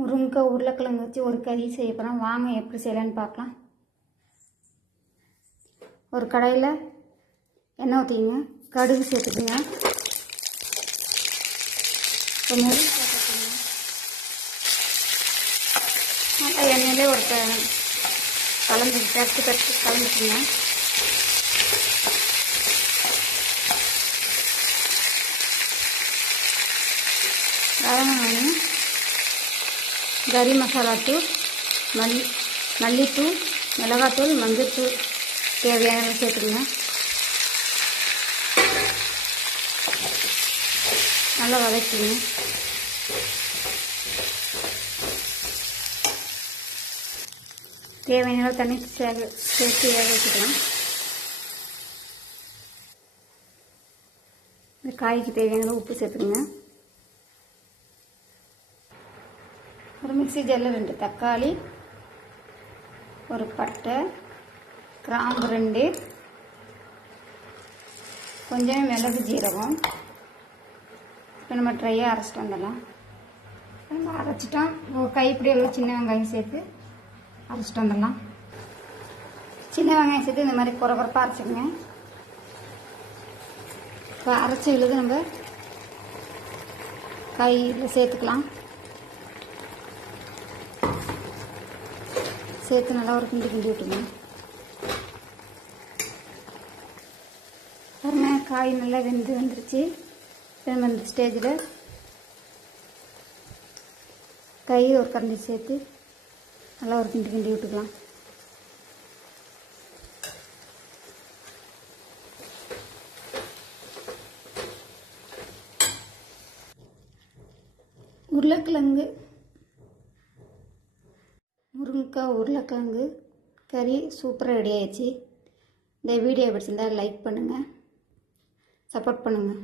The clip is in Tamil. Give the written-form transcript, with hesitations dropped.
முருங்கைக்காய் உருளைக்கிழங்கு வச்சு ஒரு கறி செய்ய போகிறோம். வாங்க எப்படி செய்யலான்னு பார்க்கலாம். ஒரு கடாயில் எண்ணெய் ஊற்றிங்க, கடுகு சேர்த்துக்குங்க, ஒரு முருங்கைக்காய் சேர்த்துக்குங்க. நல்லா எண்ணெயிலே ஒரு கலந்துக்குங்க. வதங்கினோடனே கறி மசாலா தூள், மல்லித்தூள், மிளகாத்தூள், மஞ்சள்தூள் தேவையான சேர்த்துக்குங்க. நல்லா வதக்கிங்க. தேவையான தண்ணி சேர்த்து வேக வச்சுக்கலாம். இந்த காய்க்கு தேவையான உப்பு சேர்த்துக்குங்க. ஒரு மிக்ஸி ஜாரில் 2 தக்காளி, ஒரு பட்டை, கிராம்பு 2, கொஞ்சம் மிளகு, ஜீரகம். இப்போ நம்ம ட்ரையாக அரைச்சிட்டு வந்துடலாம். நம்ம அரைச்சிட்டோம். ஒரு கைப்பிடி எல்லாம் சின்ன வெங்காயம் சேர்த்து அரைச்சிட்டு வந்துடலாம். சின்ன வெங்காயம் சேர்த்து இந்த மாதிரி குறப்பாக அரைச்சிக்கங்க. இப்போ அரைச்சி விழுது நம்ம கையில் சேர்த்துக்கலாம். சேர்த்து நல்லா ஒரு கிண்டி விட்டுங்க. பாருங்க, காய் நல்லா வந்துருச்சு. இந்த ஸ்டேஜில் கை ஒரு கரண்டி சேர்த்து நல்லா ஒரு கிண்டி விட்டுக்கலாம். முருங்கைக்காய் உருளைக்கிழங்கு கறி சூப்பராக ரெடி ஆயிடுச்சு. இந்த வீடியோ பிடிச்சிருந்தால் லைக் பண்ணுங்கள், சப்போர்ட் பண்ணுங்கள்.